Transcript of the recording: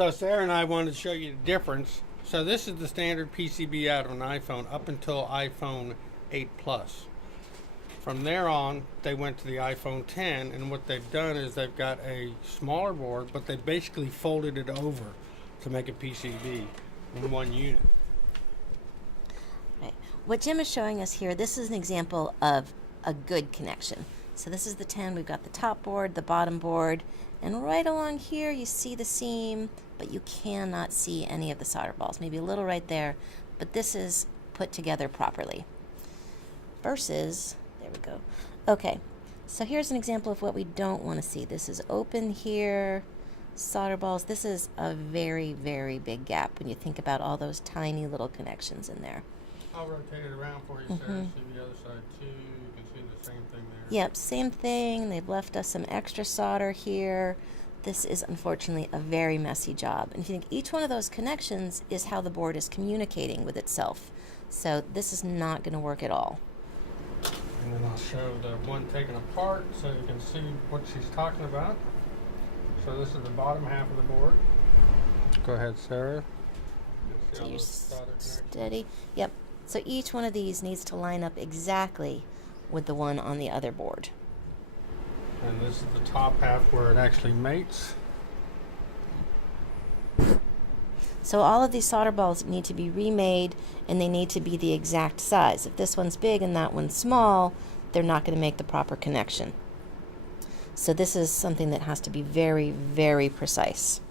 So Sarah and I wanted to show you the difference. So this is the standard PCB out of an iPhone up until iPhone 8 Plus. From there on, they went to the iPhone 10, and what they've done is they've got a smaller board, but they basically folded it over to make a PCB in one unit. Right. What Jim is showing us here, this is an example of a good connection. So this is the 10, we've got the top board, the bottom board, and right along here you see the seam, but you cannot see any of the solder balls. Maybe a little right there, but this is put together properly. Versus, there we go. Okay, so here's an example of what we don't want to see. This is open here, solder balls. This is a very, very big gap when you think about all those tiny little connections in there. I'll rotate it around for you, Sarah. See the other side too. You can see the same thing there. Yep, same thing. They've left us some extra solder here. This is unfortunately a very messy job. And if you think each one of those connections is how the board is communicating with itself. So this is not going to work at all. And then I'll show the one taken apart so you can see what she's talking about. So this is the bottom half of the board. Go ahead, Sarah. So you're steady. Yep. So each one of these needs to line up exactly with the one on the other board. And this is the top half where it actually mates. So all of these solder balls need to be remade, and they need to be the exact size. If this one's big and that one's small, they're not going to make the proper connection. So this is something that has to be very, very precise.